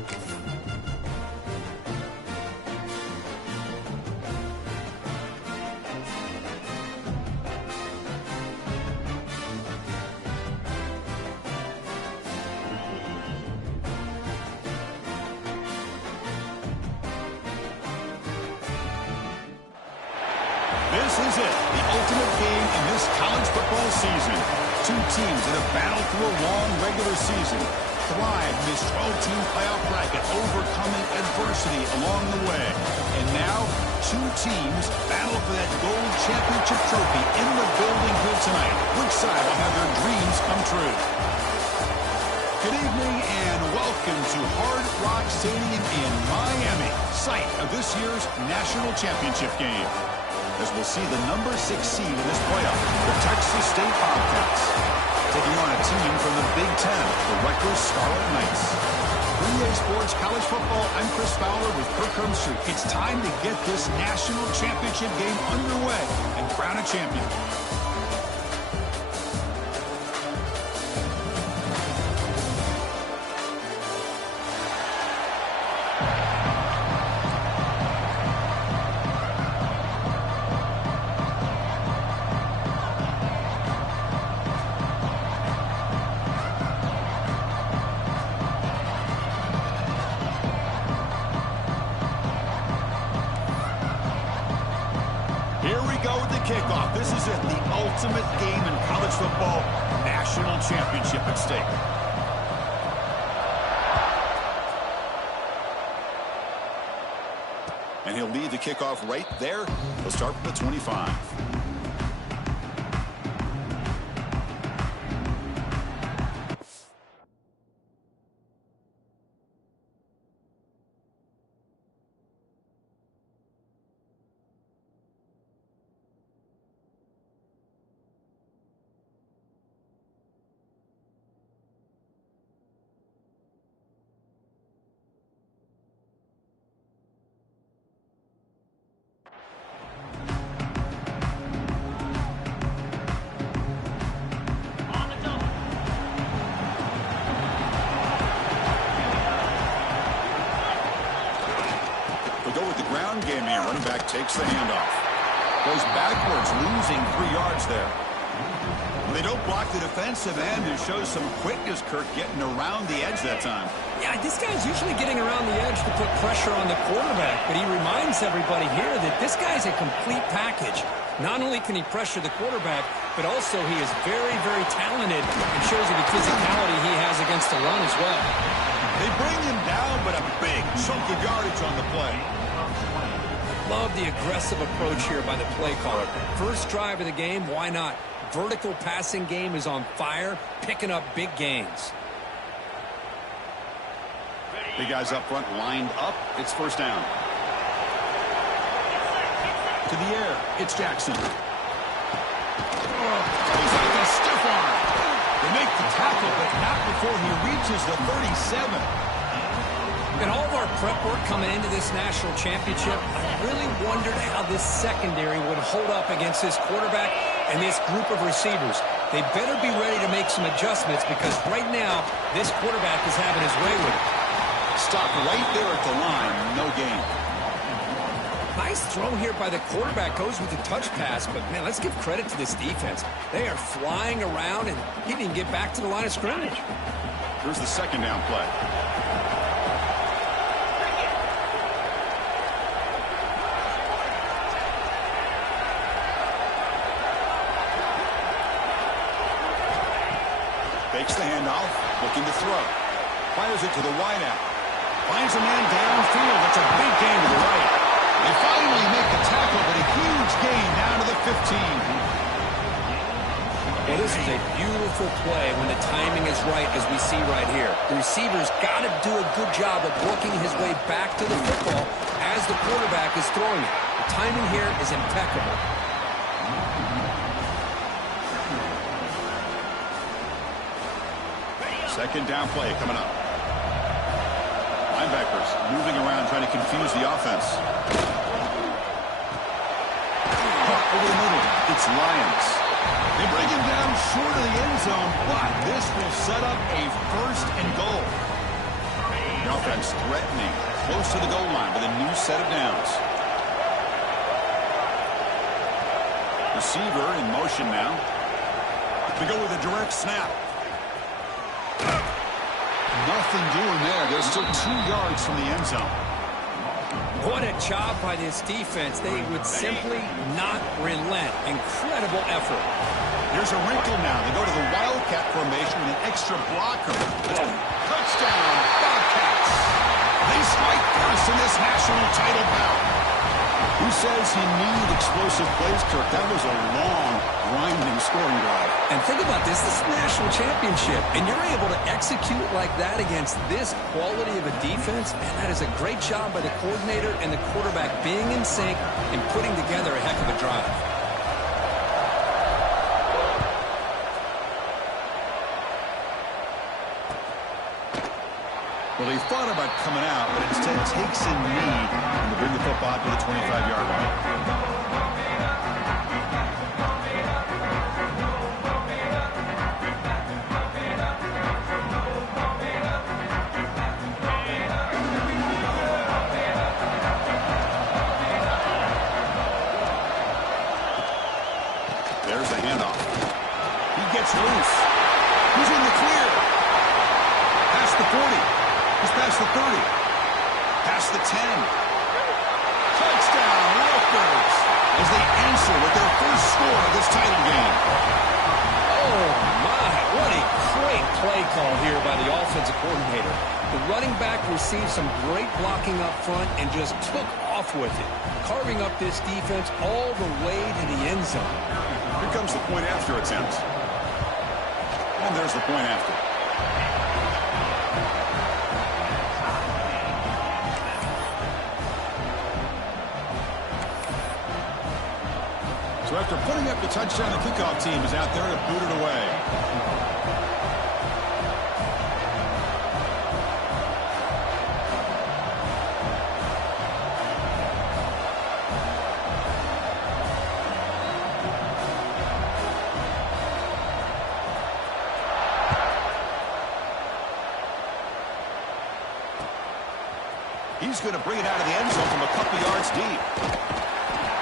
This is it, the ultimate game in this college football season. Two teams that have battled through a long regular season, thrived in this 12-team playoff bracket, overcoming adversity along the way. And now, two teams battle for that gold championship trophy in the building here tonight. Which side will have their dreams come true? Good evening and welcome to Hard Rock Stadium in Miami, site of this year's national championship game. As we'll see the number 6 seed in this playoff, the Texas State Bobcats, taking on a team from the Big Ten, the Rutgers Scarlet Knights. For EA Sports College Football, I'm Chris Fowler with Kirk Herbstreit. It's time to get this national championship game underway and crown a champion. Kickoff. This is it, the ultimate game in college football, national championship at stake. And he'll lead the kickoff right there. He'll start with the 25. Game here. Running back takes the handoff. Goes backwards, losing 3 yards there. They don't block the defensive end and shows some quickness, Kirk, getting around the edge that time. Yeah, this guy's usually getting around the edge to put pressure on the quarterback, but he reminds everybody here that this guy's a complete package. Not only can he pressure the quarterback, but also he is very, very talented and shows you the physicality he has against the run as well. They bring him down, but a big chunk of yardage on the play. Love the aggressive approach here by the play caller. First drive of the game, why not? Vertical passing game is on fire, picking up big gains. Big guys up front lined up. It's first down. To the air, it's Jackson. Oh, he's like a stiff arm. They make the tackle, but not before he reaches the 37. In all of our prep work coming into this national championship, I really wondered how this secondary would hold up against this quarterback and this group of receivers. They better be ready to make some adjustments because right now, this quarterback is having his way with it. Stop right there at the line. No gain. Nice throw here by the quarterback. Goes with the touch pass, but, man, let's give credit to this defense. They are flying around, and he didn't get back to the line of scrimmage. Here's the second down play. Fakes the handoff, looking to throw. Fires it to the wideout. Finds a man downfield. That's a big gain to the right. They finally make the tackle, but a huge gain down to the 15. Well, this is a beautiful play when the timing is right, as we see right here. The receiver's got to do a good job of working his way back to the football as the quarterback is throwing it. The timing here is impeccable. Second down play coming up. Linebackers moving around, trying to confuse the offense. Over the middle, it's Lions. They bring him down short of the end zone, but this will set up a 1st and goal. The defense threatening, close to the goal line with a new set of downs. Receiver in motion now. We go with a direct snap. Nothing doing there. They're still 2 yards from the end zone. What a job by this defense. They would simply not relent. Incredible effort. Here's a wrinkle now. They go to the Wildcat formation with an extra blocker. Touchdown, Bobcats. They strike first in this national title bout. Who says he needed explosive plays, Kirk? That was a long, grinding scoring drive. And think about this. This is the national championship, and you're able to execute like that against this quality of a defense, and that is a great job by the coordinator and the quarterback being in sync and putting together a heck of a drive. Well, he thought about coming out, but instead takes a knee and to bring the football to the 25-yard line. There's a handoff. He gets loose. He's in the clear. Past the 40. He's past the 30. Past the 10. Touchdown, Wolfbirds, as they answer with their first score of this title game. Oh, my. What a great play call here by the offensive coordinator. The running back received some great blocking up front and just took off with it, carving up this defense all the way to the end zone. Here comes the point after attempt. And there's the point after. So after putting up the touchdown, the kickoff team is out there to boot it away. He's going to bring it out of the end zone from a couple yards deep.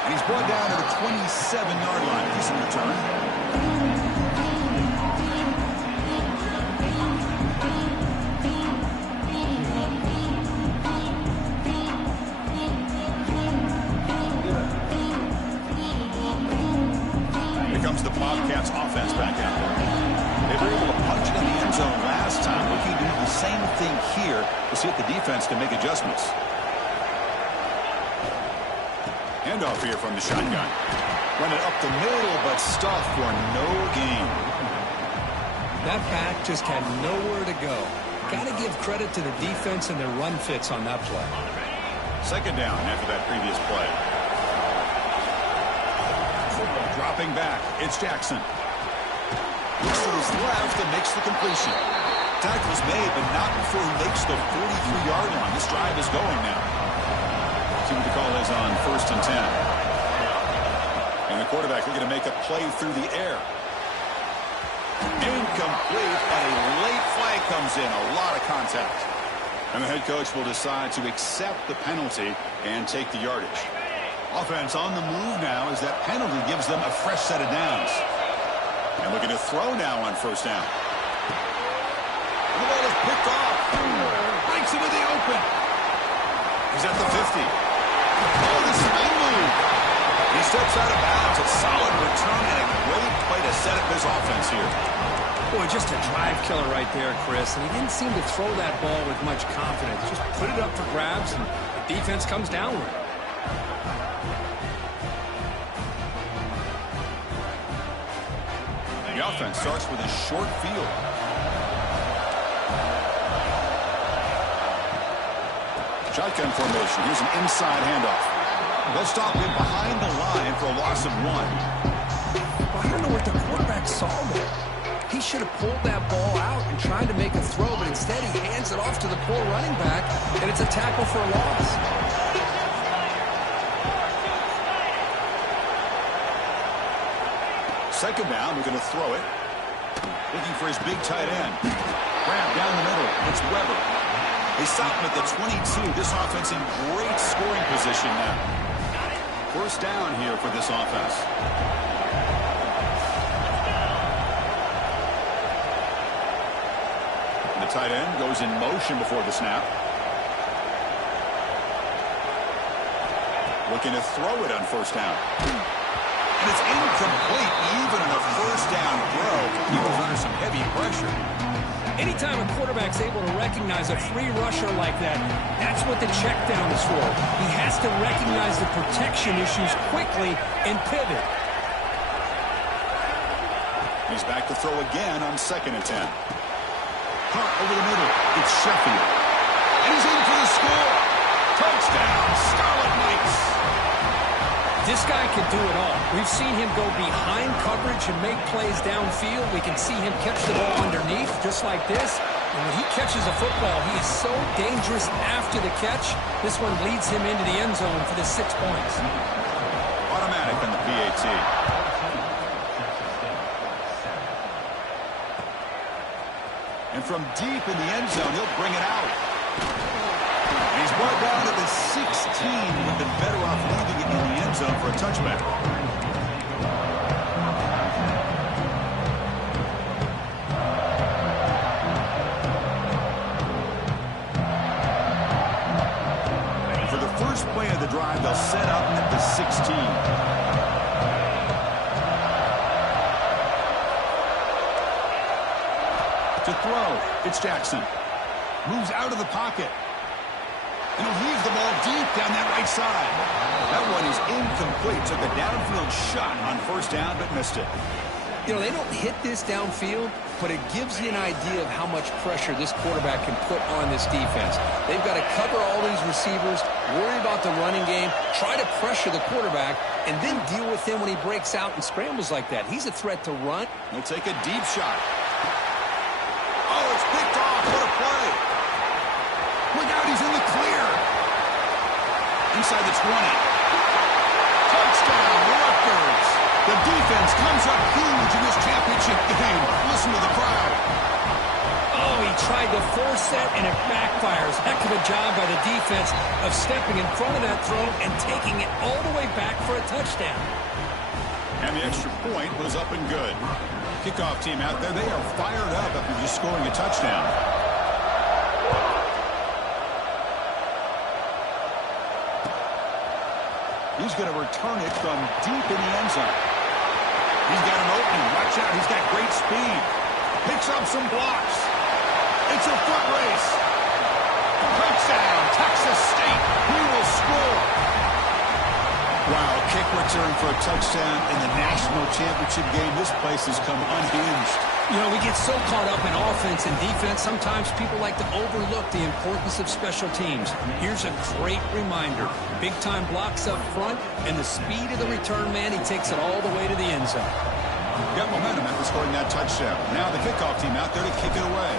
And he's brought down to the 27-yard line. Decent return. Here comes the Bobcats offense back out there. They were able to punch it in the end zone last time. Looking to do the same thing here to see if the defense can make adjustments. Handoff here from the shotgun. Run it up the middle, but stuffed for no gain. That back just had nowhere to go. Got to give credit to the defense and their run fits on that play. Second down after that previous play. Dropping back, it's Jackson. Looks to his left and makes the completion. Tackle's made, but not before he makes the 43-yard line. This drive is going now. See what the call is on 1st and 10. And the quarterback looking to make a play through the air. Incomplete, and a late flag comes in. A lot of contact. And the head coach will decide to accept the penalty and take the yardage. Offense on the move now as that penalty gives them a fresh set of downs. And looking to throw now on 1st down. The ball is picked off. Breaks into the open. He's at the 50. Oh, the spin move. He steps out of bounds. A solid return and a great play to set up his offense here. Boy, just a drive killer right there, Chris. And he didn't seem to throw that ball with much confidence. Just put it up for grabs, and the defense comes down with it. The offense starts with a short field. Shotgun formation. Here's an inside handoff. They'll stop him behind the line for a loss of 1. Well, I don't know what the quarterback saw there. He should have pulled that ball out and tried to make a throw, but instead he hands it off to the poor running back, and it's a tackle for a loss. Second down, we're going to throw it. Looking for his big tight end. Grab down the middle. It's Weber. They stop him at the 22. This offense in great scoring position now. First down here for this offense. The tight end goes in motion before the snap. Looking to throw it on first down. And it's incomplete. Even on a first down throw, he was under some heavy pressure. Anytime a quarterback's able to recognize a free rusher like that, that's what the check down is for. He has to recognize the protection issues quickly and pivot. He's back to throw again on 2nd and 10. Caught over the middle. It's Sheffield. And he's in for the score. Touchdown, Scarlet Knights. This guy can do it all. We've seen him go behind coverage and make plays downfield. We can see him catch the ball underneath, just like this. And when he catches a football, he is so dangerous after the catch. This one leads him into the end zone for the 6 points. Automatic on the PAT. And from deep in the end zone, he'll bring it out. And he's brought down to the 16. Would have been better off leaving it in the end zone for a touchback. For the first play of the drive, they'll set up at the 16. To throw, it's Jackson. Moves out of the pocket. And he'll heave the ball deep down that right side. That one is incomplete. Took a downfield shot on first down, but missed it. You know, they don't hit this downfield, but it gives you an idea of how much pressure this quarterback can put on this defense. They've got to cover all these receivers, worry about the running game, try to pressure the quarterback, and then deal with him when he breaks out and scrambles like that. He's a threat to run. He'll take a deep shot. Oh, it's picked off. What a play. Look out, he's in the clear. Inside the 20. Touchdown, Rutgers. The defense comes up huge in this championship game. Listen to the crowd. Oh, he tried to force that, and it backfires. Heck of a job by the defense of stepping in front of that throw and taking it all the way back for a touchdown. And the extra point was up and good. Kickoff team out there, they are fired up after just scoring a touchdown. He's going to return it from deep in the end zone. He's got an opening. Watch out. He's got great speed. Picks up some blocks. It's a foot race. Touchdown, Texas State. He will score. Wow, kick return for a touchdown in the national championship game. This place has come unhinged. You know, we get so caught up in offense and defense, sometimes people like to overlook the importance of special teams. Here's a great reminder. Big-time blocks up front, and the speed of the return man, he takes it all the way to the end zone. Got momentum after scoring that touchdown. Now the kickoff team out there to kick it away.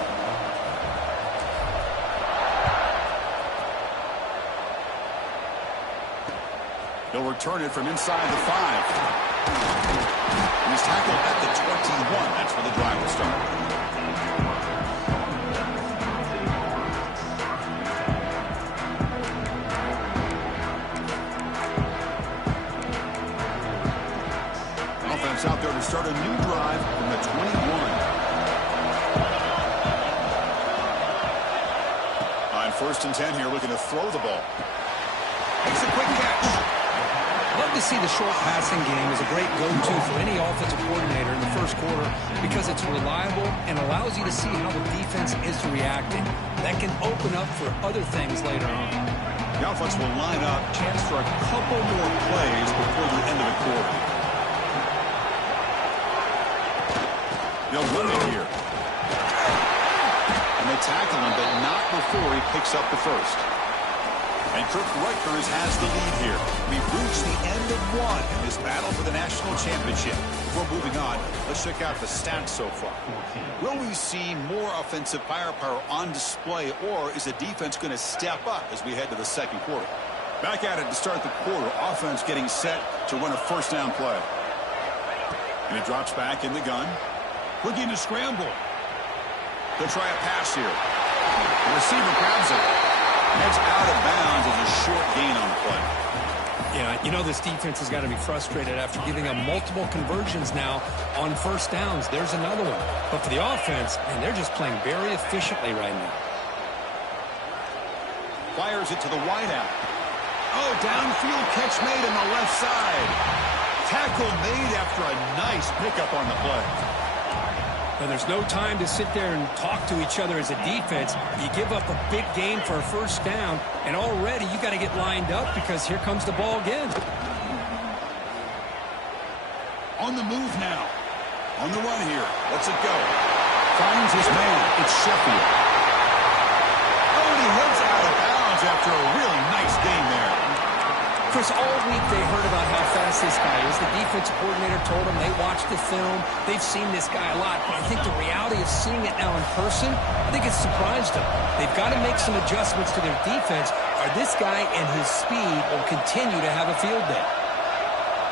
He'll return it from inside the 5. He's tackled at the 21. That's where the drive will start. Offense out there to start a new drive from the 21. On 1st and 10 here, looking to throw the ball. Makes a quick catch. Love to see the short passing game as a great go-to for any offensive coordinator in the first quarter because it's reliable and allows you to see how the defense is reacting. That can open up for other things later on. The offense will line up, chance for a couple more plays before the end of the quarter. They'll run it here. And they tackle him, but not before he picks up the first. And Kirk Rutgers has the lead here. We've reached the end of one in this battle for the national championship. Before moving on, let's check out the stats so far. Will we see more offensive firepower on display, or is the defense going to step up as we head to the second quarter? Back at it to start the quarter. Offense getting set to run a first down play. And it drops back in the gun. Looking to scramble. They'll try a pass here. The receiver grabs it. And it's out of bounds as a short gain on the play. Yeah, you know this defense has got to be frustrated after giving up multiple conversions now on first downs. There's another one. But for the offense, man, they're just playing very efficiently right now. Fires it to the wideout. Oh, downfield catch made on the left side. Tackle made after a nice pickup on the play. Now, there's no time to sit there and talk to each other as a defense. You give up a big gain for a first down, and already you got to get lined up because here comes the ball again. On the move now. On the run here. Let's it go. Finds his man. It's Sheffield. Oh, and he heads out of bounds after a really nice gain there. Chris, all week they heard about how fast this guy is. The defensive coordinator told them they watched the film. They've seen this guy a lot. But I think the reality of seeing it now in person, I think it's surprised them. They've got to make some adjustments to their defense, or this guy and his speed will continue to have a field day.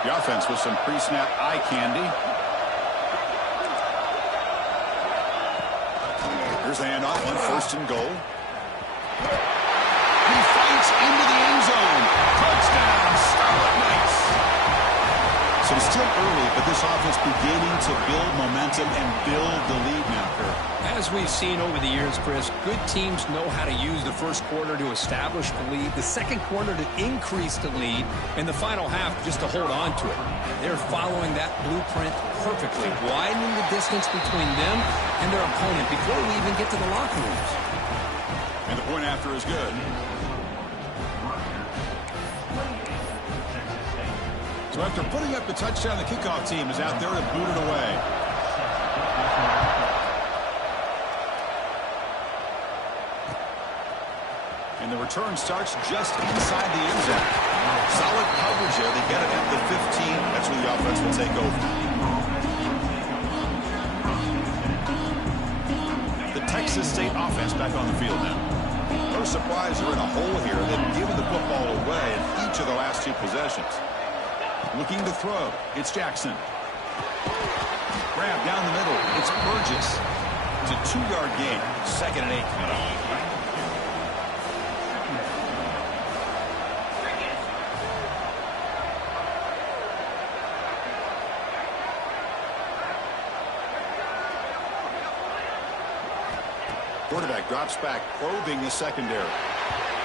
The offense with some pre-snap eye candy. Here's the handoff on 1st and goal. He fights into the end zone. Touchdown, Scarlet Knights. So it's still early, but this offense beginning to build momentum and build the lead now, Kurt. As we've seen over the years, Chris, good teams know how to use the first quarter to establish the lead, the second quarter to increase the lead, and the final half just to hold on to it. They're following that blueprint perfectly, widening the distance between them and their opponent before we even get to the locker rooms. And the point after is good. So after putting up the touchdown, the kickoff team is out there to boot it away. And the return starts just inside the end zone. Solid coverage there. They get it at the 15. That's where the offense will take over. The Texas State offense back on the field now. No surprise they're in a hole here. They've given the football away in each of the last two possessions. Looking to throw. It's Jackson. Grab down the middle. It's Burgess. It's a 2-yard gain. 2nd and 8 coming up. Quarterback drops back, probing the secondary.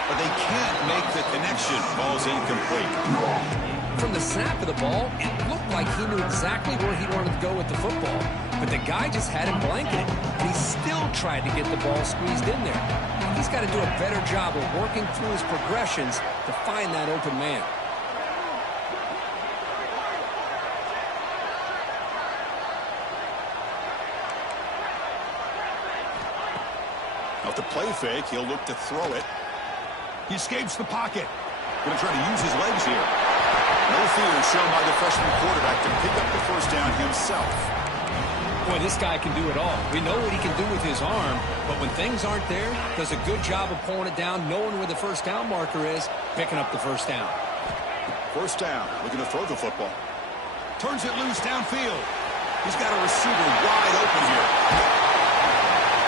But they can't make the connection. Ball's incomplete. From the snap of the ball, it looked like he knew exactly where he wanted to go with the football. But the guy just had him blanketed, and he still tried to get the ball squeezed in there. He's got to do a better job of working through his progressions to find that open man. Off the play fake, he'll look to throw it. He escapes the pocket. Going to try to use his legs here. No fear shown by the freshman quarterback to pick up the first down himself. Boy, this guy can do it all. We know what he can do with his arm, but when things aren't there, does a good job of pulling it down, knowing where the first down marker is, picking up the first down. First down, looking to throw the football. Turns it loose downfield. He's got a receiver wide open here.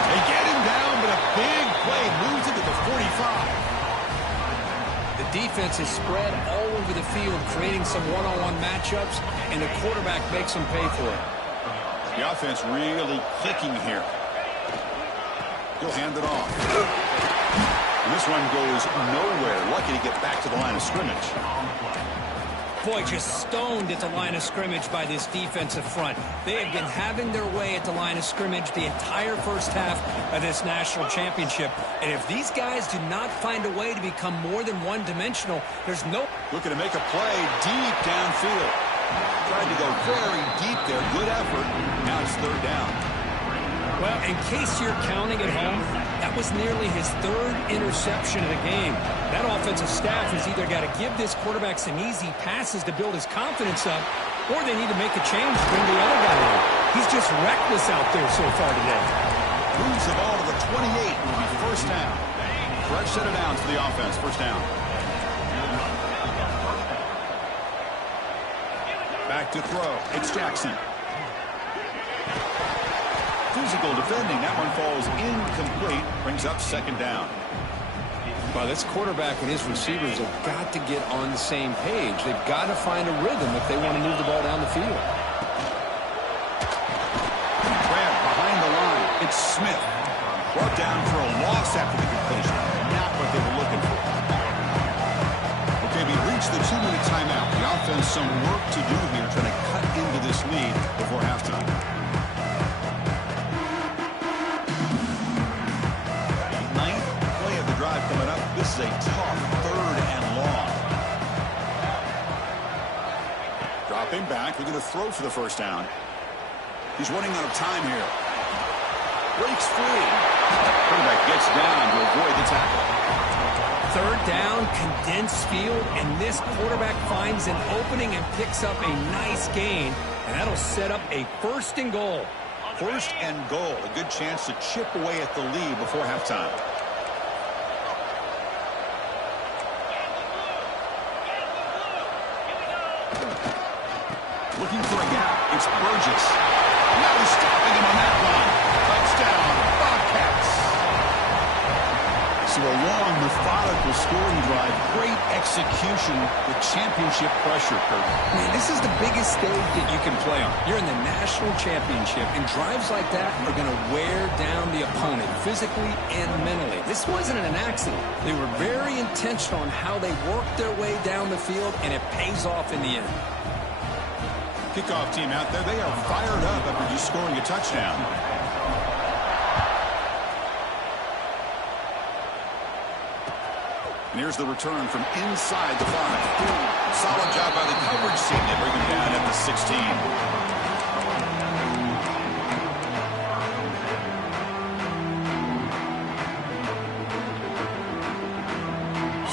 They get him down, but a big play moves it to the 45. The defense is spread all over the field, creating some one-on-one matchups, and the quarterback makes them pay for it. The offense really clicking here. He'll hand it off. And this one goes nowhere. Lucky to get back to the line of scrimmage. Boy, just stoned at the line of scrimmage by this defensive front. They have been having their way at the line of scrimmage the entire first half of this national championship. And if these guys do not find a way to become more than one-dimensional, there's no... Looking to make a play deep downfield. Tried to go very deep there. Good effort. Now it's 3rd down. Well, in case you're counting at home, that was nearly his 3rd interception of the game. That offensive staff has either got to give this quarterback some easy passes to build his confidence up, or they need to make a change to bring the other guy in. He's just reckless out there so far today. Moves the ball to the 28. Will be first down. Fresh set of downs for the offense. First down. Back to throw. It's Jackson. 15 physical defending. That one falls incomplete. Brings up second down. Well, this quarterback and his receivers have got to get on the same page. They've got to find a rhythm if they want to move the ball down the field. Grab behind the line. It's Smith. Brought down for a loss after the completion. Not what they were looking for. Okay, we reached the 2-minute timeout. The offense some work to do here trying to cut into this lead before halftime. Ninth play of the drive coming up. This is a tough 3rd and long. Dropping back. We're going to throw for the first down. He's running out of time here. Breaks free. Quarterback gets down to avoid the tackle. 3rd down, condensed field, and this quarterback finds an opening and picks up a nice gain, and that'll set up a 1st and goal. 1st and goal. A good chance to chip away at the lead before halftime. Looking for a gap. It's Burgess. Now he's stopping him on that run. Touchdown, Bobcats. So a long, methodical scoring drive. Great execution with championship pressure, Kurt. Man, this is the biggest stage that you can play on. You're in the national championship, and drives like that are going to wear down the opponent physically and mentally. This wasn't an accident. They were very intentional on how they worked their way down the field, and it pays off in the end. Kickoff team out there. They are fired up after just scoring a touchdown. And here's the return from inside the 5. Solid job by the coverage team. They bring him down at the 16.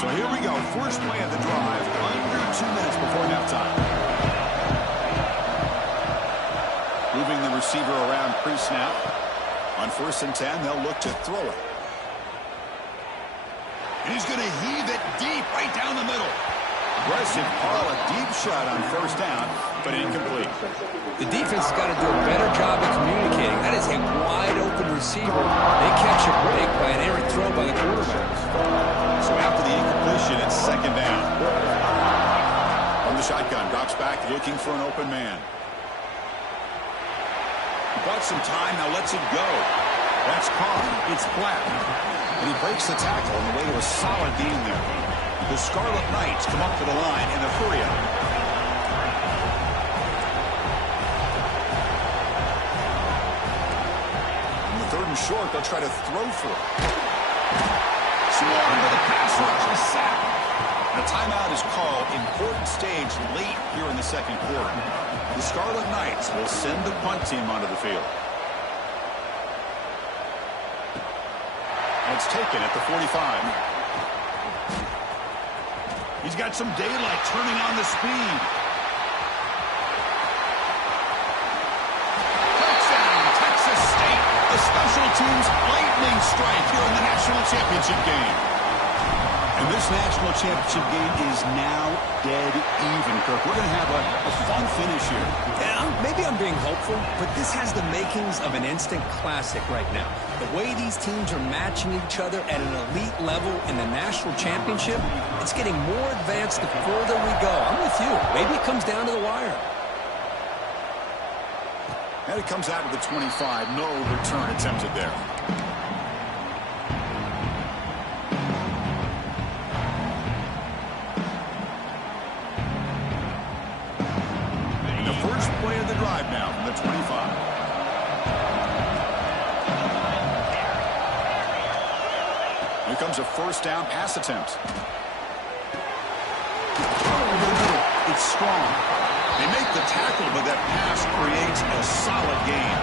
So here we go. First play of the drive. Under 2 minutes before halftime. Moving the receiver around pre-snap. On 1st and 10, they'll look to throw it. And he's going to heave it deep right down the middle. Aggressive call, a deep shot on 1st down, but incomplete. The defense has got to do a better job of communicating. That is a wide-open receiver. They catch a break by an errant throw by the quarterback. So after the incompletion, it's 2nd down. From the shotgun, drops back, looking for an open man. He bought some time, now lets it go. That's caught. It's flat. And he breaks the tackle on the way to a solid gain there. The Scarlet Knights come up to the line in a hurry-up. On the 3rd and short, they'll try to throw for it. Swarmed with a pass rush, a sack. And a timeout is called. Important stage late here in the 2nd quarter. The Scarlet Knights will send the punt team onto the field. And it's taken at the 45. He's got some daylight turning on the speed. Touchdown, Texas State. The special teams lightning strike here in the national championship game. And this national championship game is now dead even, Kirk. We're going to have a fun finish here. Yeah, maybe I'm being hopeful, but this has the makings of an instant classic right now. The way these teams are matching each other at an elite level in the national championship, it's getting more advanced the further we go. I'm with you. Maybe it comes down to the wire. And it comes out to the 25. No return attempted there. Play of the drive now from the 25. Here comes a 1st down pass attempt. It's strong. They make the tackle, but that pass creates a solid gain.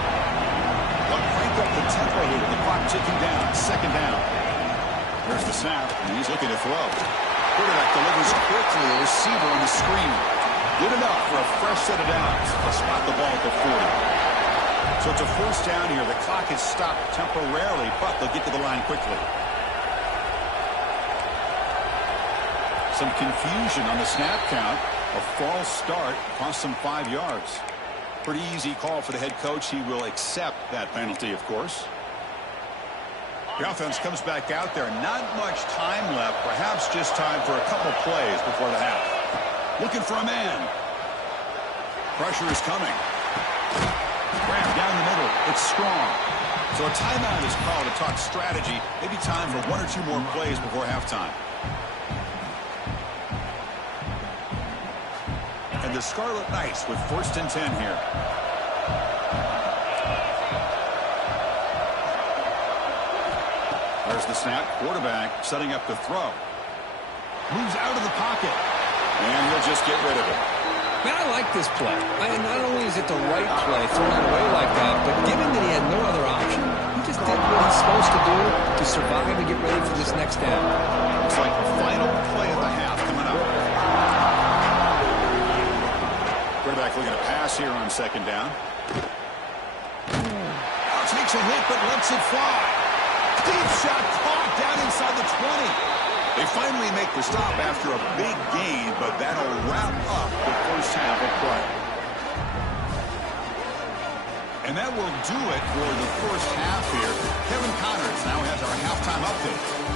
They'll crank up the tempo here with the clock ticking down. 2nd down. There's the snap, and he's looking to throw. Quarterback delivers quickly. A receiver on the screen. Good enough for a fresh set of downs. They'll spot the ball at the 40. So it's a 1st down here. The clock is stopped temporarily, but they'll get to the line quickly. Some confusion on the snap count. A false start cost them 5 yards. Pretty easy call for the head coach. He will accept that penalty, of course. The offense comes back out there. Not much time left. Perhaps just time for a couple plays before the half. Looking for a man. Pressure is coming. Grab down the middle. It's strong. So a timeout is called to talk strategy. Maybe time for one or two more plays before halftime. And the Scarlet Knights with 1st and 10 here. There's the snap. Quarterback setting up the throw. Moves out of the pocket. And he'll just get rid of it. Man, I like this play. Not only is it the right play, throwing it away like that, but given that he had no other option, he just did what he's supposed to do to survive and get ready for this next down. Looks like the final play of the half coming up. Quarterback looking to pass here on 2nd down. Takes a hit, but lets it fly. Deep shot caught down inside the 20. They finally make the stop after a big gain, but that'll wrap up the first half of play. And that will do it for the first half here. Kevin Connors now has our halftime update.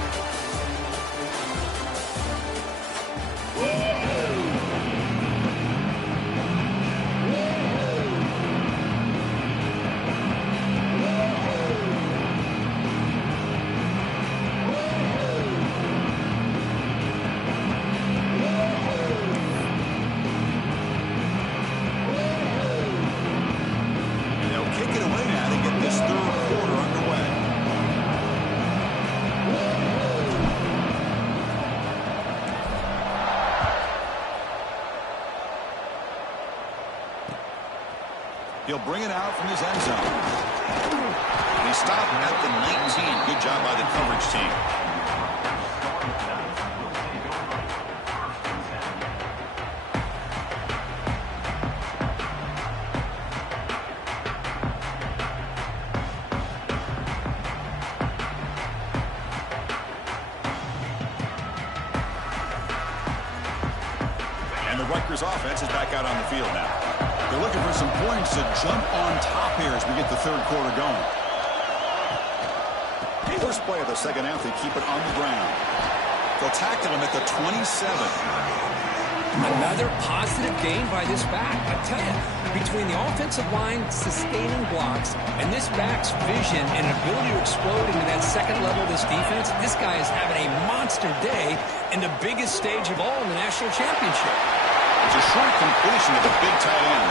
He'll bring it out from his end zone. And he stopped at the 19. Good job by the coverage team. And the Rutgers offense is back out on the field now. They're looking for some points to jump on top here as we get the third quarter going. First play of the second half, they keep it on the ground. They'll tackle him at the 27. Another positive gain by this back. I tell you, between the offensive line sustaining blocks and this back's vision and ability to explode into that second level of this defense, this guy is having a monster day in the biggest stage of all in the national championship. It's a short completion of the big tight end.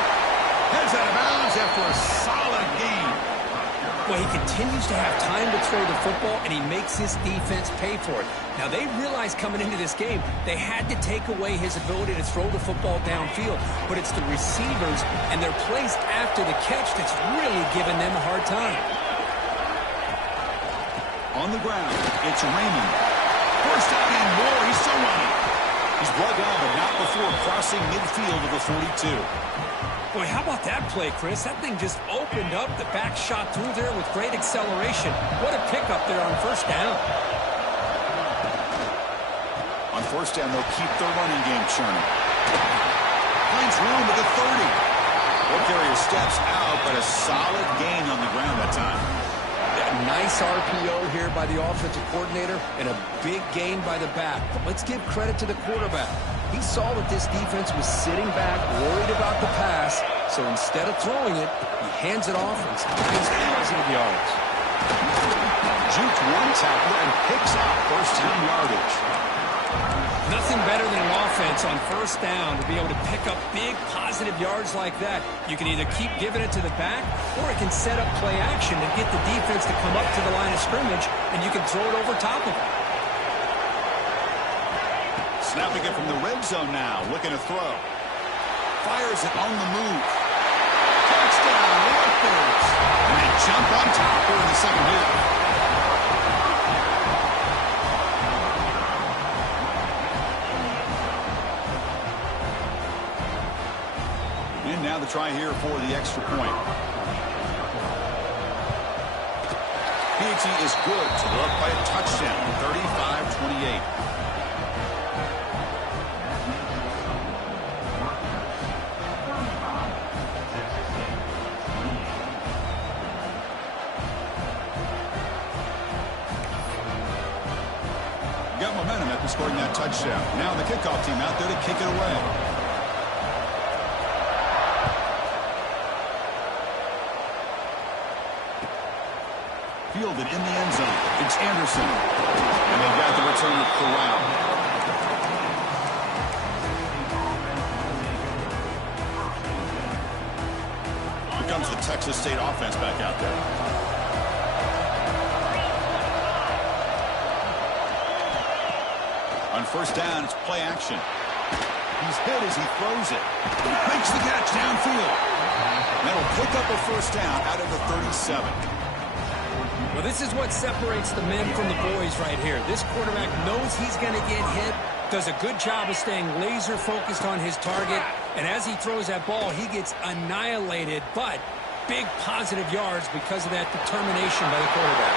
Heads out of bounds after a solid gain. Well, he continues to have time to throw the football, and he makes his defense pay for it. Now, they realized coming into this game they had to take away his ability to throw the football downfield, but it's the receivers and their plays after the catch that's really giving them a hard time. On the ground, it's Raymond. First down and more. He's still running. He's brought down, but not before crossing midfield of the 42. Boy, how about that play, Chris? That thing just opened up. The back shot through there with great acceleration. What a pickup there on first down. On first down, they'll keep their running game churning. Finds room at the 30. One carrier steps out, but a solid gain on the ground that time. Nice RPO here by the offensive coordinator and a big gain by the back. But let's give credit to the quarterback. He saw that this defense was sitting back, worried about the pass, so instead of throwing it, he hands it off and finds positive yards. Juked one tackler and picks up first down yardage. Nothing better than an offense on first down to be able to pick up big positive yards like that. You can either keep giving it to the back, or it can set up play action to get the defense to come up to the line of scrimmage, and you can throw it over top of it. Snapping it from the red zone now, looking to throw. Fires it on the move. Touchdown, Rutgers. And they jump on top here in the second half. Now the try here for the extra point. PAT is good to go up by a touchdown, 35-28. got momentum after scoring that touchdown. Now the kickoff team out there to kick it away. Fielded in the end zone. It's Anderson. And they've got the return of Corral. Here comes the Texas State offense back out there. On first down, it's play action. He's hit as he throws it. Makes the catch downfield. That'll pick up a first down out of the 37. Well, this is what separates the men from the boys right here. This quarterback knows he's going to get hit, does a good job of staying laser focused on his target, and as he throws that ball, he gets annihilated, but big positive yards because of that determination by the quarterback.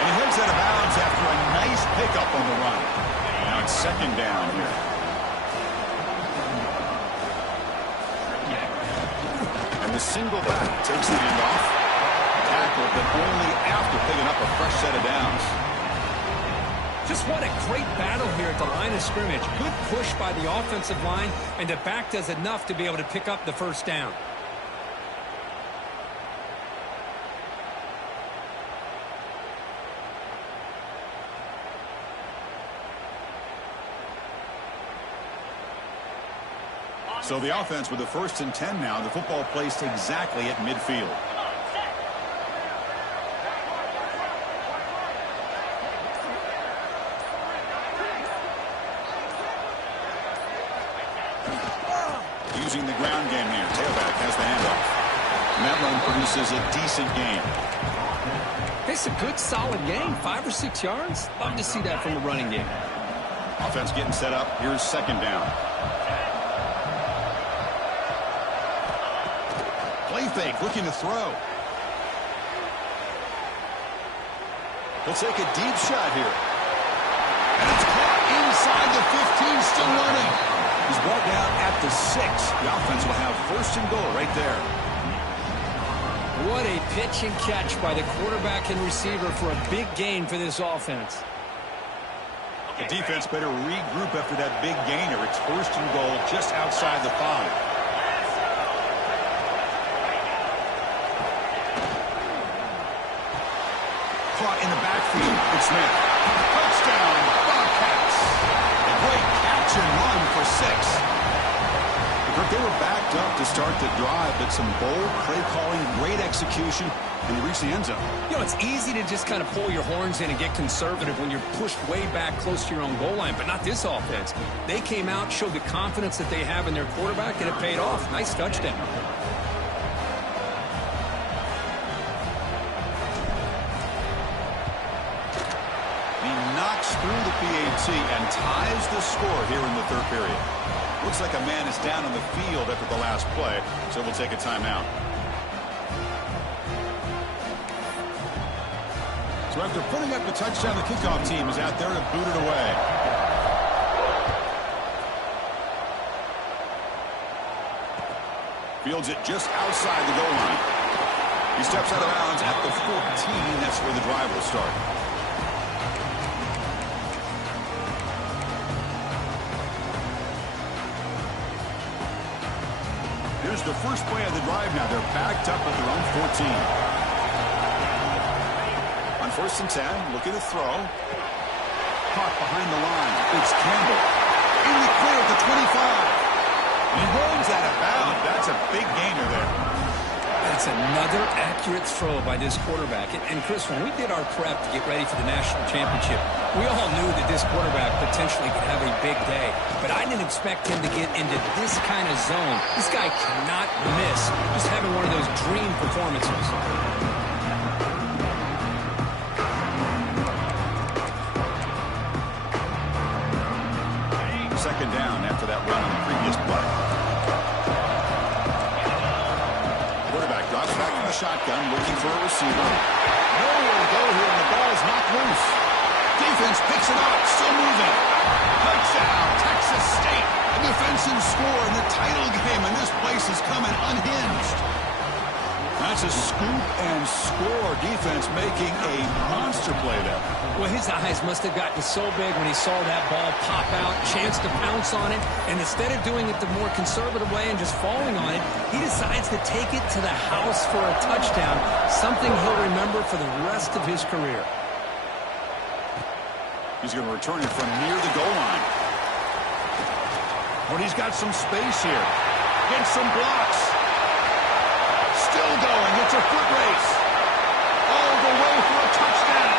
And he heads out of bounds after a nice pickup on the run. Now it's second down here. And the single back takes the handoff. Tackled, but only after picking up a fresh set of downs. Just what a great battle here at the line of scrimmage. Good push by the offensive line, and the back does enough to be able to pick up the first down. So the offense with the 1st and 10 now. The football placed exactly at midfield. Using the ground game here. Tailback has the handoff. And that run produces a decent gain. It's a good, solid game. 5 or 6 yards. Love to see that from the running game. Offense getting set up. Here's second down. Play fake, looking to throw. He'll take a deep shot here. And it's caught inside the 15, still running. He's brought down at the 6. The offense will have 1st and goal right there. What a pitch and catch by the quarterback and receiver for a big gain for this offense. The defense better regroup after that big gainer. It's 1st and goal just outside the 5. Caught in the backfield. It's Smith. Touchdown, Bobcats. A great catch and run for 6. They were backed up to start the drive, but some bold play calling, great execution, and they reached the end zone. You know, it's easy to just kind of pull your horns in and get conservative when you're pushed way back close to your own goal line, but not this offense. They came out, showed the confidence that they have in their quarterback, and it paid off. Nice touchdown. Through the PAT and ties the score here in the 3rd period. Looks like a man is down on the field after the last play, so we'll take a timeout. So after putting up the touchdown, the kickoff team is out there to boot it away. Fields it just outside the goal line. He steps out of bounds at the 14. That's where the drive will start. Here's the first play of the drive now. They're backed up at their own 14. On 1st and 10, looking to throw. Caught behind the line. It's Campbell. In the clear at the 25. He rolls out of bounds. That's a big gainer there. That's another accurate throw by this quarterback. And Chris, when we did our prep to get ready for the national championship, we all knew that this quarterback potentially could have a big day. But I didn't expect him to get into this kind of zone. This guy cannot miss. Just having one of those dream performances. Second down after that run on the previous play. Quarterback drops back in the shotgun, looking for a receiver. Nowhere to go here, and the ball is knocked loose. Defense picks it up, still moving. Touchdown, Texas State. A defensive score in the title game, and this place is coming unhinged. That's a scoop and score. Defense making a monster play there. Well, his eyes must have gotten so big when he saw that ball pop out, chance to pounce on it, and instead of doing it the more conservative way and just falling on it, he decides to take it to the house for a touchdown, something he'll remember for the rest of his career. He's going to return it from near the goal line. But he's got some space here. Gets some blocks. Still going. It's a foot race. All the way for a touchdown.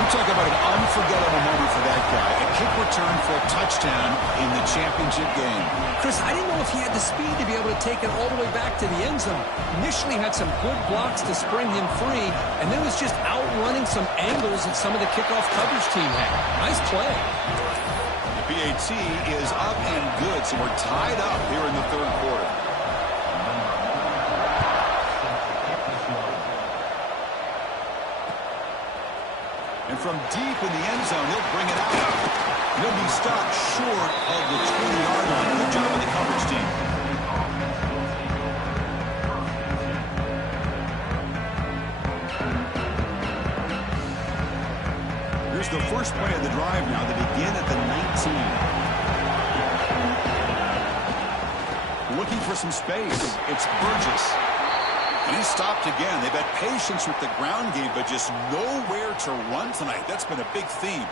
You talk about an unforgettable moment for that guy. A kick return for a touchdown in the championship game. Chris, I didn't know if he had the speed to be able to take it all the way back to the end zone. Initially had some good blocks to spring him free, and then was just outrunning some angles that some of the kickoff coverage team had. Nice play. The PAT is up and good, so we're tied up here in the third quarter. And from deep in the end zone, he'll bring it out. He'll be stopped short of the 20-yard line. Good job of the coverage team. Here's the first play of the drive now. They begin at the 19. Looking for some space. It's Burgess. And he's stopped again. They've had patience with the ground game, but just nowhere to run tonight. That's been a big theme.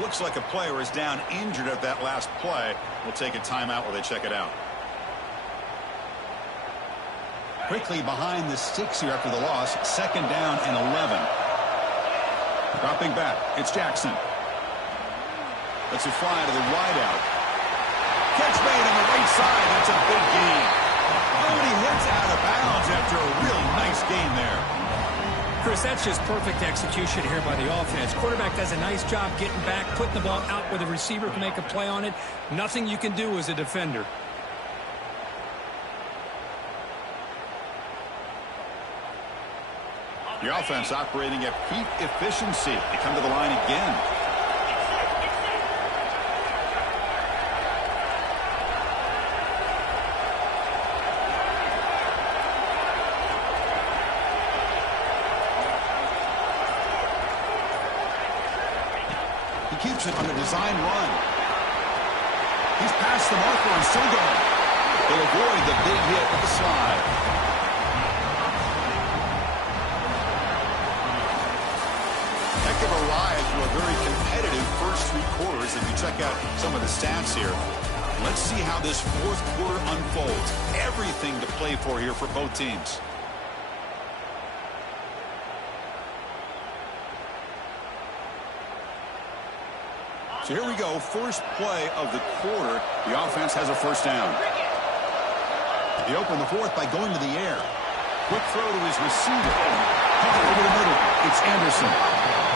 Looks like a player is down injured at that last play. We'll take a timeout while they check it out. Quickly behind the sticks here after the loss. 2nd down and 11. Dropping back. It's Jackson. Lets it fly to the wideout. Catch made on the right side. That's a big gain. Oh, and he hits out of bounds after a really nice gain there. Chris, that's just perfect execution here by the offense. Quarterback does a nice job getting back, putting the ball out where the receiver can make a play on it. Nothing you can do as a defender. The offense operating at peak efficiency. They come to the line again. Keeps it on a design run. He's past the marker and still going. They'll avoid the big hit with the slide. Heck of a ride through a very competitive first 3 quarters. If you check out some of the stats here, let's see how this fourth quarter unfolds. Everything to play for here for both teams. So here we go, first play of the quarter. The offense has a first down. They open the fourth by going to the air. Quick throw to his receiver. Over the middle, it's Anderson.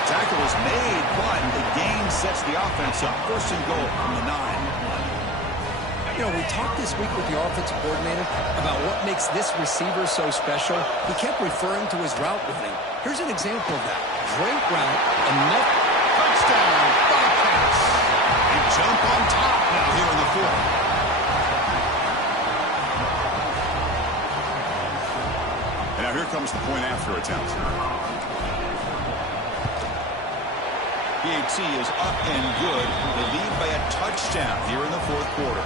Tackle is made, but the gain sets the offense up. First and goal from the 9. You know, we talked this week with the offensive coordinator about what makes this receiver so special. He kept referring to his route running. Here's an example of that. Great route, enough. Touchdown. Jump on top now here in the fourth. And now here comes the point after attempt. PAT is up and good. They lead by a touchdown here in the fourth quarter.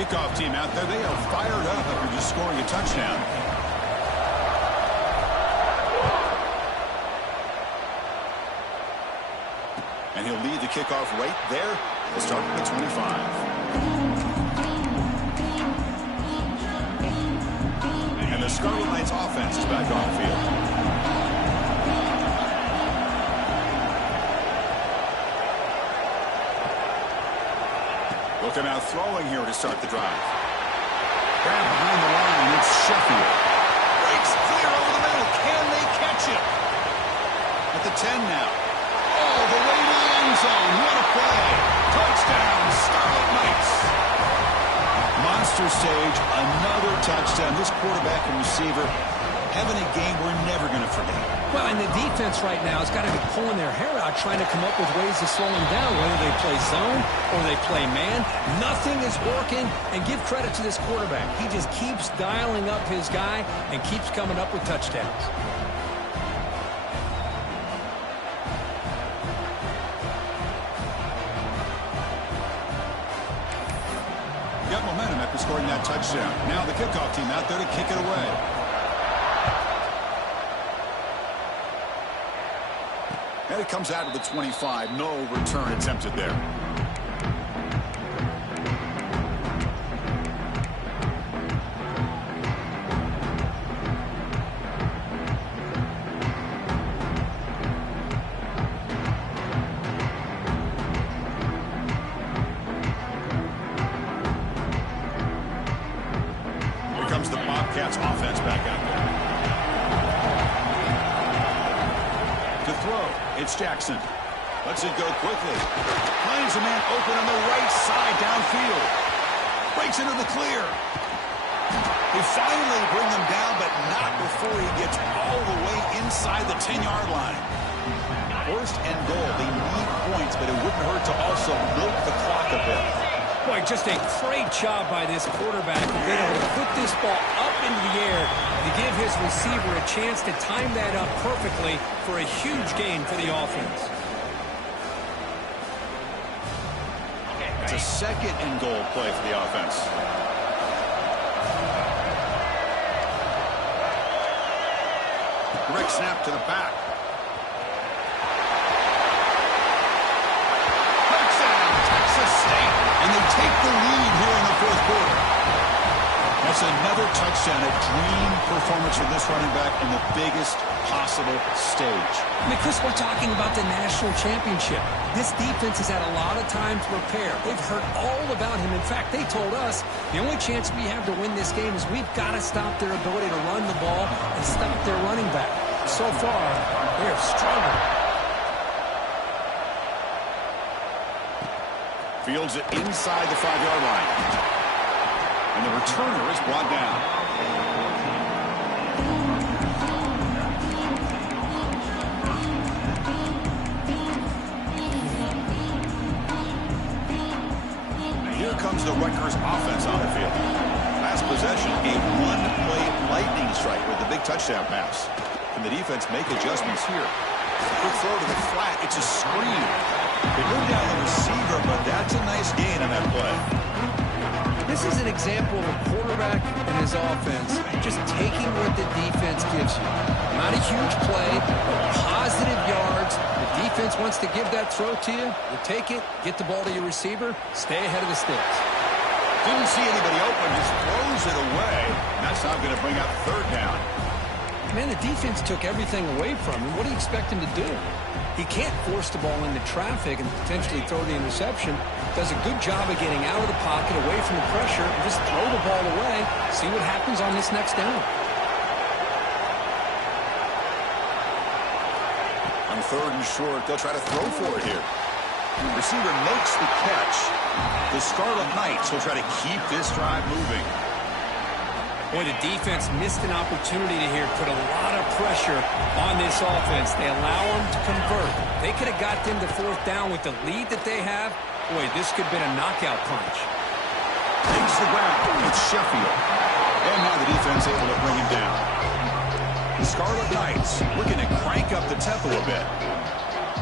Kickoff team out there. They are fired up after just scoring a touchdown. And he'll lead the kickoff right there. We'll start at the 25. And the Scarlet Knights offense is back on the field. Looking out throwing here to start the drive. Grab behind the line. It's Sheffield. Breaks clear over the middle. Can they catch him? At the 10 now. All the way to the end zone. What a play. Touchdown, Scarlet Knights. Monster stage. Another touchdown. This quarterback and receiver having a game we're never going to forget. Well, and the defense right now has got to be pulling their hair out, trying to come up with ways to slow him down, whether they play zone or they play man. Nothing is working, and give credit to this quarterback. He just keeps dialing up his guy and keeps coming up with touchdowns. Got momentum after scoring that touchdown. Now the kickoff team out there to kick it away. And it comes out to the 25. No return attempted there. Here comes the Bobcats offense back out there. To throw, it's Jackson. Lets it go quickly. Finds a man open on the right side downfield. Breaks into the clear. They finally bring him down, but not before he gets all the way inside the 10-yard line. First and goal. They need points, but it wouldn't hurt to also milk the clock a bit. Boy, just a great job by this quarterback, being able to put this ball up into the air to give his receiver a chance to time that up perfectly for a huge gain for the offense. It's a second and goal play for the offense. Direct snap to the back. Touchdown, Texas State. And they take the lead here in the fourth quarter. That's another touchdown, a dream performance for this running back in the biggest possible stage. I mean, Chris, we're talking about the national championship. This defense has had a lot of time to prepare. They've heard all about him. In fact, they told us the only chance we have to win this game is we've got to stop their ability to run the ball and stop their running back. So far, they have struggled. Fields it inside the 5-yard line. And the returner is brought down. Here comes the Rutgers offense on the field. Last possession, a one-play lightning strike with the big touchdown pass. Can the defense make adjustments here? Quick throw to the flat. It's a screen. They move down the receiver, but that's a nice gain on that play. This is an example of a quarterback and his offense just taking what the defense gives you. Not a huge play, but positive yards. The defense wants to give that throw to you. You take it, get the ball to your receiver, stay ahead of the sticks. Didn't see anybody open, just throws it away. And that's not going to bring up third down. Man, the defense took everything away from him. What do you expect him to do? He can't force the ball into traffic and potentially throw the interception. Does a good job of getting out of the pocket, away from the pressure, and just throw the ball away. See what happens on this next down. On third and short, they'll try to throw for it here. Receiver makes the catch. The Scarlet Knights will try to keep this drive moving. Boy, the defense missed an opportunity to here, put a lot of pressure on this offense. They allow them to convert. They could have got them to fourth down with the lead that they have. Boy, this could have been a knockout punch. Takes the ground. It's Sheffield. And now the defense able to bring him down. The Scarlet Knights looking to crank up the tempo a bit.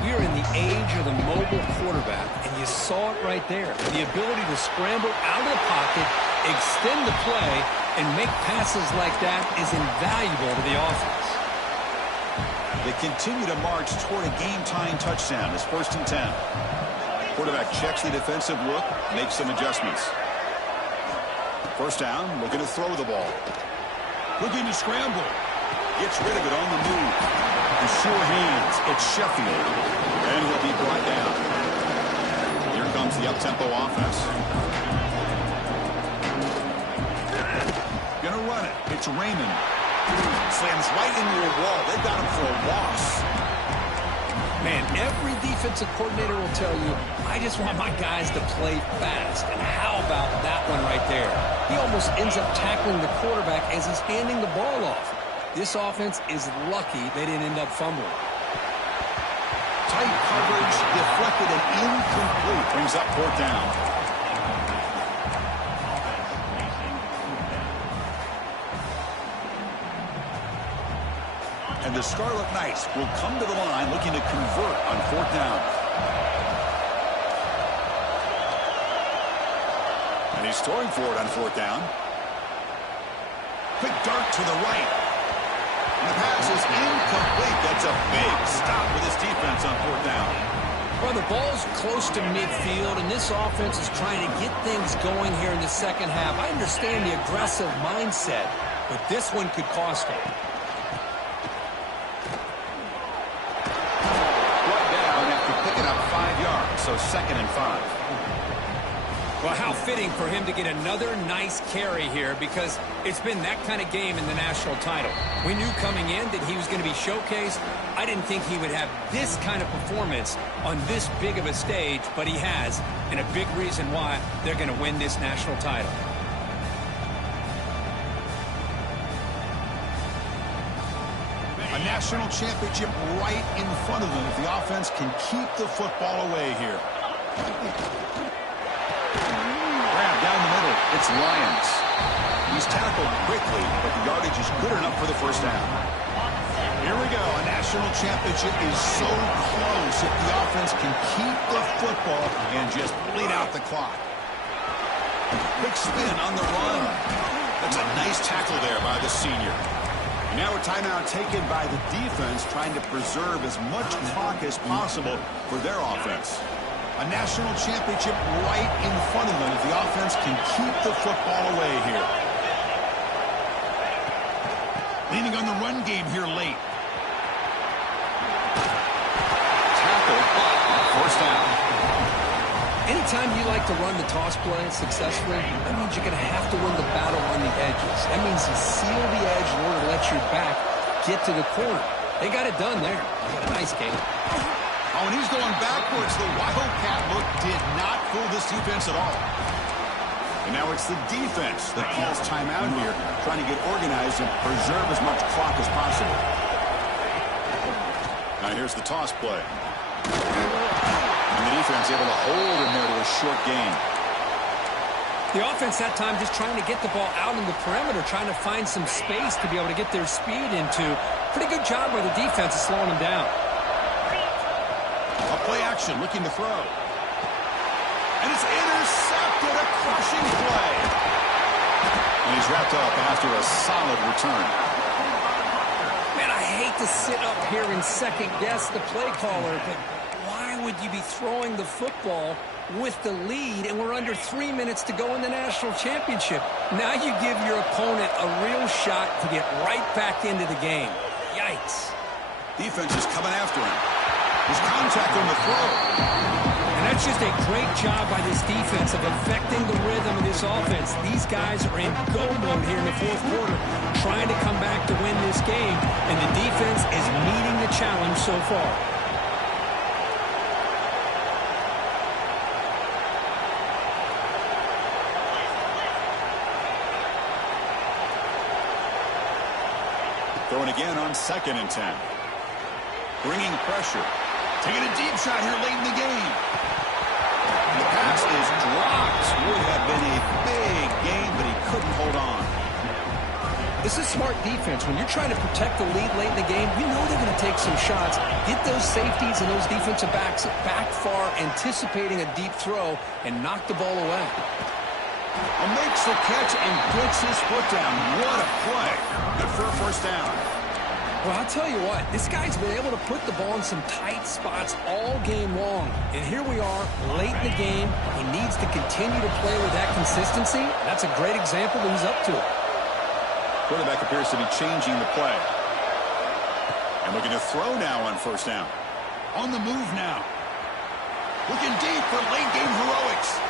We are in the age of the mobile quarterback, and you saw it right there. The ability to scramble out of the pocket, extend the play, and make passes like that is invaluable to the offense. They continue to march toward a game-tying touchdown. It's 1st and 10. Quarterback checks the defensive look, makes some adjustments. First down, looking to throw the ball. Looking to scramble. Gets rid of it on the move. The sure hands, it's Sheffield. And he'll be brought down. Here comes the up-tempo offense. Gonna run it. It's Raymond. Slams right into a wall. They've got him for a loss. Man, every defensive coordinator will tell you, I just want my guys to play fast. And how about that one right there? He almost ends up tackling the quarterback as he's handing the ball off. This offense is lucky they didn't end up fumbling. Tight coverage, deflected and incomplete. Brings up 4th down. And the Scarlet Knights will come to the line looking to convert on 4th down. And he's throwing for it on 4th down. Quick dart to the right. And the pass is incomplete. That's a big stop with his defense on 4th down. Well, the ball's close to midfield, and this offense is trying to get things going here in the second half. I understand the aggressive mindset, but this one could cost them. Right down after picking up 5 yards, so 2nd and 5. Well, how fitting for him to get another nice carry here, because it's been that kind of game in the national title. We knew coming in that he was going to be showcased. I didn't think he would have this kind of performance on this big of a stage, but he has, and a big reason why they're going to win this national title. A national championship right in front of them if the offense can keep the football away here. Grab down the middle. It's Lyons. He's tackled quickly, but the yardage is good enough for the 1st down. Here we go. A national championship is so close if the offense can keep the football and just bleed out the clock. Quick spin on the run. That's a nice tackle there by the senior. Now a timeout taken by the defense, trying to preserve as much clock as possible for their offense. A national championship right in front of them if the offense can keep the football away here. Leaning on the run game here late. Tackle, but 1st down. Anytime you like to run the toss play successfully, that means you're going to have to win the battle on the edges. That means you seal the edge in order to let your back get to the corner. They got it done there. They got a nice game. Oh, and he's going backwards. The Wildcat look did not fool this defense at all. And now it's the defense that calls timeout here, trying to get organized and preserve as much clock as possible. Now here's the toss play. And the defense able to hold him there to a short gain. The offense that time just trying to get the ball out in the perimeter, trying to find some space to be able to get their speed into. Pretty good job by the defense of slowing them down. A play action, looking to throw. And it's intercepted, a crushing play. And he's wrapped up after a solid return. Man, I hate to sit up here and second guess the play caller, but why would you be throwing the football with the lead and we're under 3 minutes to go in the national championship? Now you give your opponent a real shot to get right back into the game. Yikes. Defense is coming after him. There's contact on the throw. And that's just a great job by this defense of affecting the rhythm of this offense. These guys are in go mode here in the 4th quarter, trying to come back to win this game, and the defense is meeting the challenge so far. Throwing again on 2nd and 10. Bringing pressure. Taking a deep shot here late in the game. And the pass is dropped. Would have been a big game, but he couldn't hold on. This is smart defense. When you're trying to protect the lead late in the game, you know they're going to take some shots, get those safeties and those defensive backs back far, anticipating a deep throw, and knock the ball away. Makes the catch and gets his foot down. What a play. Good for a 1st down. Well, I'll tell you what, this guy's been able to put the ball in some tight spots all game long. And here we are, late in the game. He needs to continue to play with that consistency. That's a great example that he's up to it. Quarterback appears to be changing the play. And looking to throw now on 1st down. On the move now. Looking deep for late game heroics.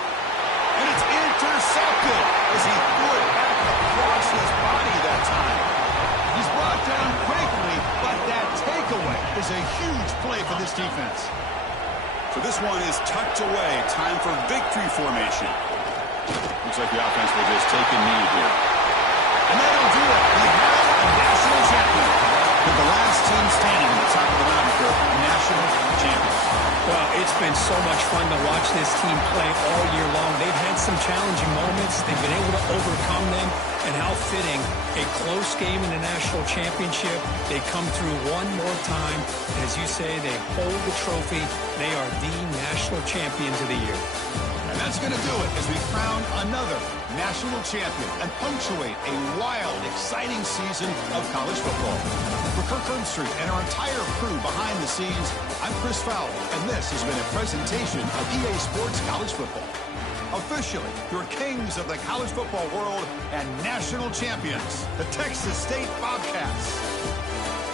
And it's intercepted as he threw it back across his body that time. He's brought down quickly, but that takeaway is a huge play for this defense. So this one is tucked away. Time for victory formation. Looks like the offense will just take a knee here. And that'll do it. We have a national championship. team standing at the top of the mountain for national champions. Well, it's been so much fun to watch this team play all year long. They've had some challenging moments. They've been able to overcome them. And how fitting, a close game in the national championship. They come through one more time. And as you say, they hold the trophy. They are the national champions of the year. And that's going to do it as we crown another national champion and punctuate a wild, exciting season of college football. For Kirk Herbstreit and our entire crew behind the scenes, I'm Chris Fowler, and this has been a presentation of EA Sports College Football. Officially, your kings of the college football world and national champions, the Texas State Bobcats.